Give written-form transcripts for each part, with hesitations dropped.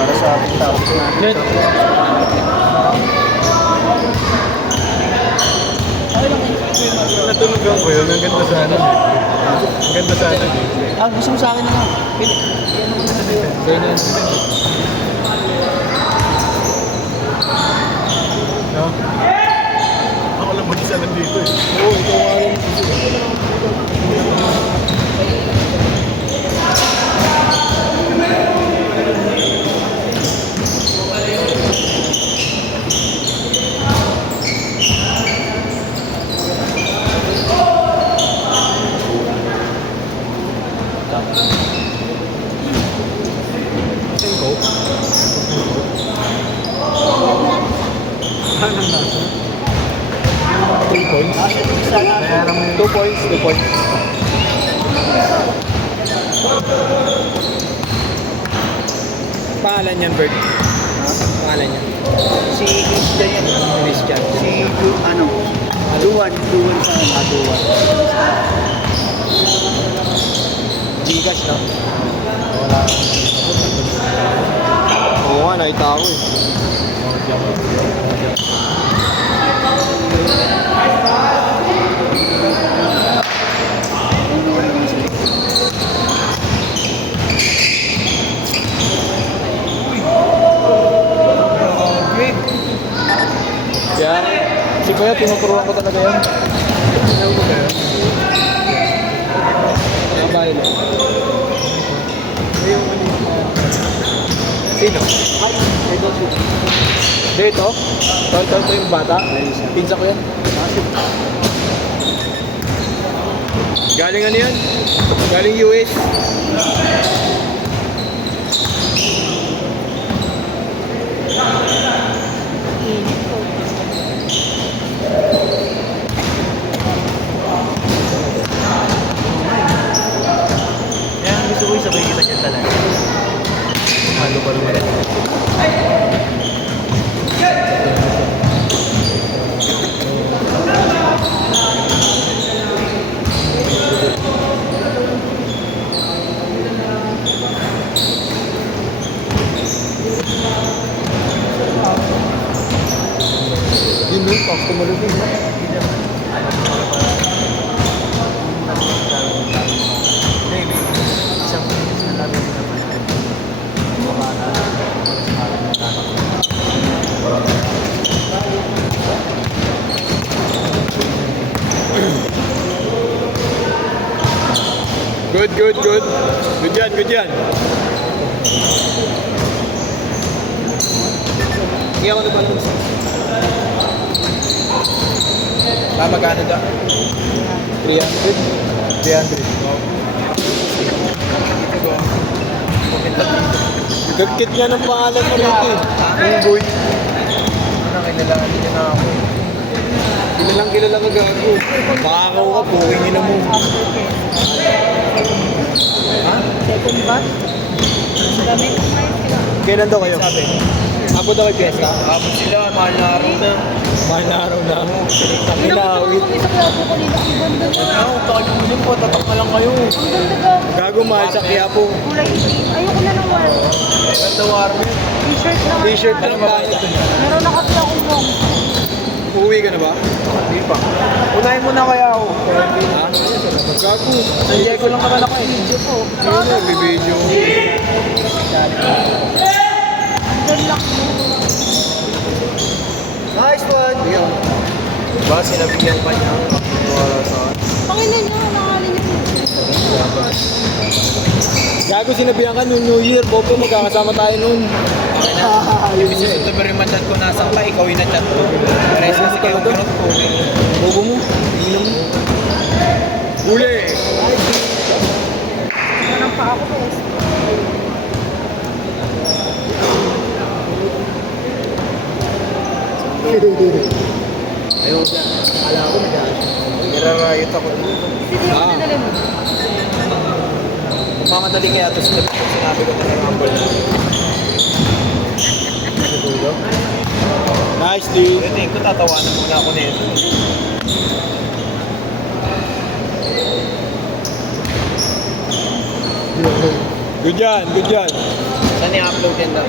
Para sa ating topic natin. Natulugan ko yun. Ang ganda sana. Ang ganda sana. Gusto mo sa akin na lang. Pili. Kaya na. No? Ako lang mag-isa nandito eh. Oo, ito nga rin. Anong nasa? 3 points? 2 points, 2 points. Pangalan niyan, Bert? Pangalan niya? Si Christian yan. Christian. Si, ano, Duwan sa Duwan. Gigas, no? Wala. Oo nga, nakita ako eh. Kaya, si Kuya, tinuturuan ko talaga yan. Ayaw ko kaya. Kaya bahay lang. Sino? Dito? Ito yung bata. Pinsa ko yan. Galing ano yan? Galing US. Kaya ang gusto ko yung sabay kita dyan talaga. Halo pa naman. Yun yung customer din. Good. Good yan. Hindi ako na pala. Magkano dyan? 300? 300. Gagkit nga ng pangalan mo rito eh. Yung boy. Kailangan niya na ako. Kilala ka gago. Pakakaw ka, puwingin na mo. Ha? Second batch? Dami. Kailan daw kayo? Sabi. Abot daw kay Fiesta? Abot sila, mahal na araw na. Mahal na araw na. Ilawit. Isa kaya po kanina. Ang ganda na. Ano, takalulin po, tatak na lang kayo. Ang ganda gago. Gago mahal sa Quiapo. Kulay itim. Ayoko na ng wala. Ganda warmer. T-shirt lang. T-shirt na lang bakit? Meron na kasi akong long. Uuwi ka na ba? Hindi pa. Unahin mo na kaya ako. Ha? Gago. Nandiyan ko lang naman ako eh. Video po. Ayun na, bibidyo. Good luck mo. Nice one! Diba, sinabigyan pa niya. Wala sa akin. Pakinggan niyo. Nangalan niyo. Gago sinabihan ka noong New Year. Bobo, magkakasama tayo noon. Yung isa ito ba rin chat ko nasa ka, ikaw yung na-chat ko. Pares kasi kayo ang pinot ko. Bobo mo. Inom mo. Uli! Anong pa ako guys? Ayun dyan. Akala ko nag-aasya. Nirarayot ako dito. Hindi ko pinadali mo. Mamadali kaya ito sinabi ko na yung humble. Nice, dude. Ito ko tatawanan muna ako nito. Good yan. Saan i-upload yan daw?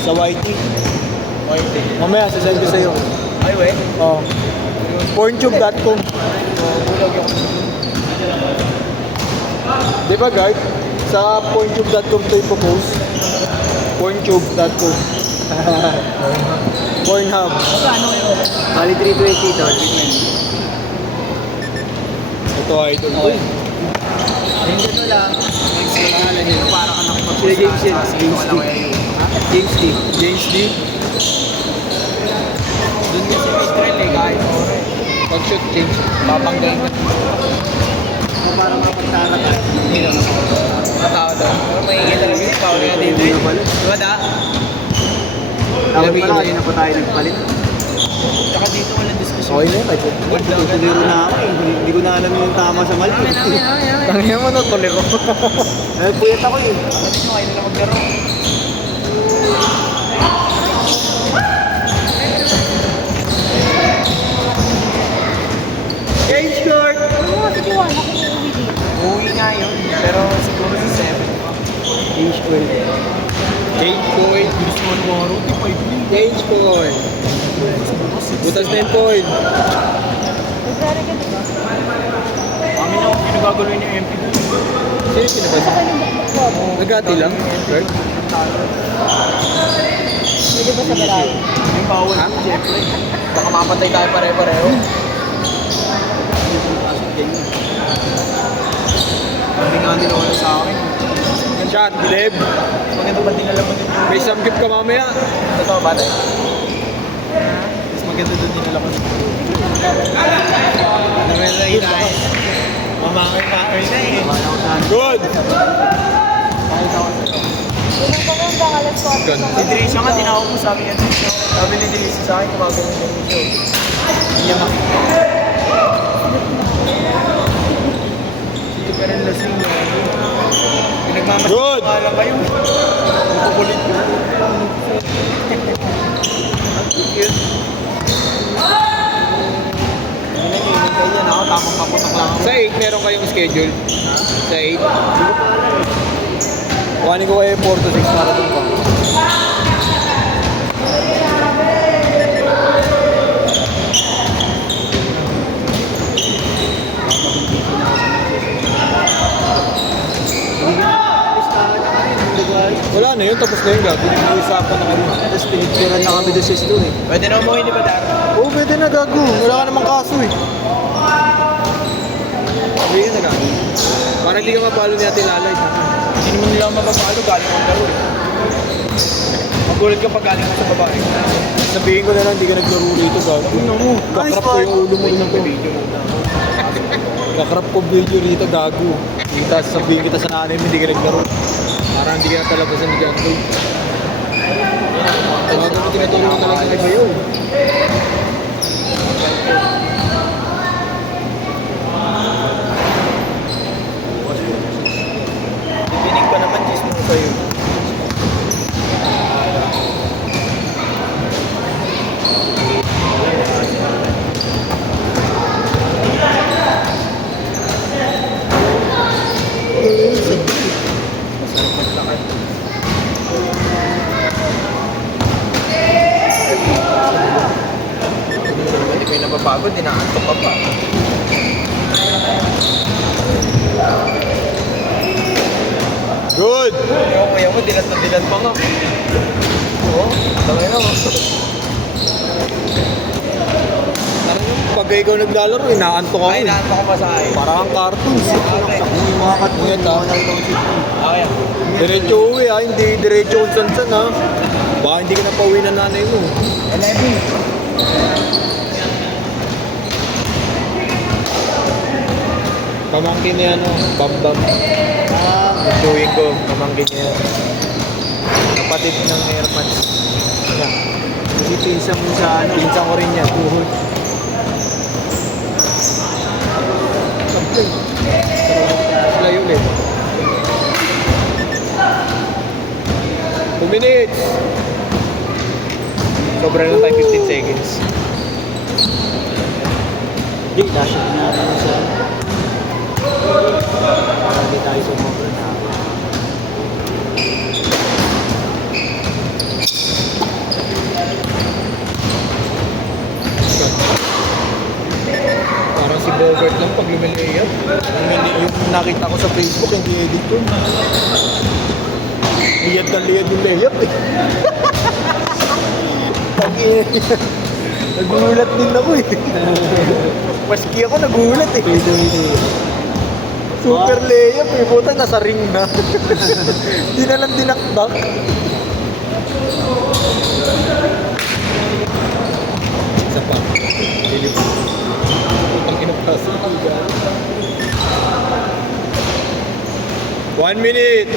Sa YT. YT. Mamaya, sasend ko sa'yo. Ay, we. Oo. Porntube.com. Bulag yung... Di ba, guard? Sa porntube.com ito ipopost. Porntube.com. Pornhub. Ano yun? Bali 320 ito. Ito, idol. Okay. Hindi ko lang. Para ka nakipag-post James D. James D. James D. James D. Doon kasi may trail eh, kahit Pag-shoot, James. papanggal mo. Para mapagtara ka. Hindi na matawa daw. Pero maingay talaga yun. Power nga dito eh. Diba da? Dapat pala kanina pa tayo nagpalit. Tsaka dito walang diskusyon. Okay na yun, idol. Good lang. Tutuliro na ako eh. Hindi ko na alam yung tama sa mali. Tangin mo na, tuloy ko. Eh, puyat ako eh. Ano nyo, kayo na maglaro. Change court! Ano mo si Juan? Ako uuwi dito. Uwi nga yun. Pero siguro sa 7. Change court. Change coin. Bilis mo ng mga route. 5 Change coin. Butas na yung coin. Nagre-re ka diba? Kami na kung pinagagaloy ng MP. Sino pinabasa? Sa kanyang bukbok ko. Nagati lang? Guard? Pwede ba sa Balawi? Yung bawal mo, siyempre. Baka mapatay tayo pare-pareho. Hindi nga nila wala sa akin. Shot, Deb. Maganda ba dinala mo din? May samgip ka mamaya. Totoo ba tayo? Mas maganda doon dinala mo din. Ano ba na inaay? Mamangay-mangay na eh. Good! Unang paganda ka, let's go. Ganda. Si Trisha nga, tinawag ko, sabi niya Trisha. Sabi ni Trisha sa akin, kumagano niya yung show. Hindi niya makita. Sige, pero yung lasing niya. Pinagmamasya Good. ko lang kayo. Kukulit ko. Cute. Hinahihintay yan ako, tamang paputak lang ako. Sa 8, meron kayong schedule? Sa 8? Kuhanin ko kayo 4 to 6 marathon pa. Wala na yun, tapos na yun gabi. Nag-uusapan na kami. Tapos pinicturean na kami doon sa store eh. Pwede na umuwi di ba Dar? Oo, pwede na gago. Wala ka namang kaso eh. Sabi ka na gago. Para hindi ka mapalo ni Ate Lalay. Hindi naman nila ako mapapalo, galing ang laro eh. Magulat ka pag galing mo sa babae. Sabihin ko na lang, hindi ka naglaro rito gago. Ano mo? Kakrap ko yung ulo mo Uy, ina ko. video muna. Kakrap ko video rito gago. Kita sabihin kita sa nanay mo, hindi ka naglaro. Para hindi ka talabasan ni gago. Gago mo tinatulong talaga kay Bayo. Binig pa naman, cheese mo sa'yo. Hindi kayo napapagod, dinaantok ka pa. Good! Yung kuya mo, dilat na dilat pa nga. Oo, tangay na mo. Pag ikaw naglalaro, inaantok ako Ay, eh. naantok ka pa sa akin. Parang ang cartoons. Okay. Yung mga katulad Ingat, mo ah. na itong seat mo. Okay. Diretso uwi ha, hindi diretso kung san-san ha. Baka hindi ka na pauwi ng nanay mo. 11. Pamangkin niya ano, Bambam. Tuwing ko, pamangkin niya. Kapatid ng airmats. Yeah. Kasi pinsan mo sa ano. Pinsan ko rin niya, tuhod. Fly ulit. 2 minutes. Sobra na tayo 15 seconds. Hindi, dash na natin sa para hindi tayo sumobra na. Liyad na liyad yung layup eh. Nagulat din ako eh. Maski ako nagulat eh. Super layup eh. Puta, nasa ring na. Di na lang dinakdak. Isa pa. Lilip. Putang inapasa. 1 minute.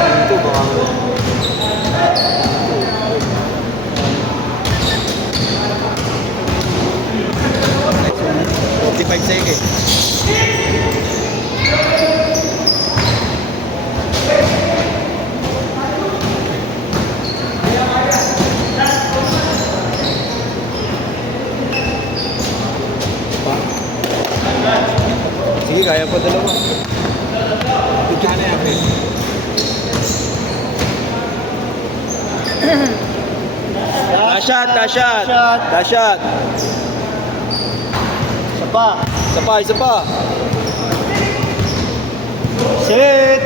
Ito baka. 45 seconds. Sige, kaya pa dalawa. Kaya yan eh. Dash shot, dash shot. Dash shot. Isa pa. Isa pa, isa pa. Set.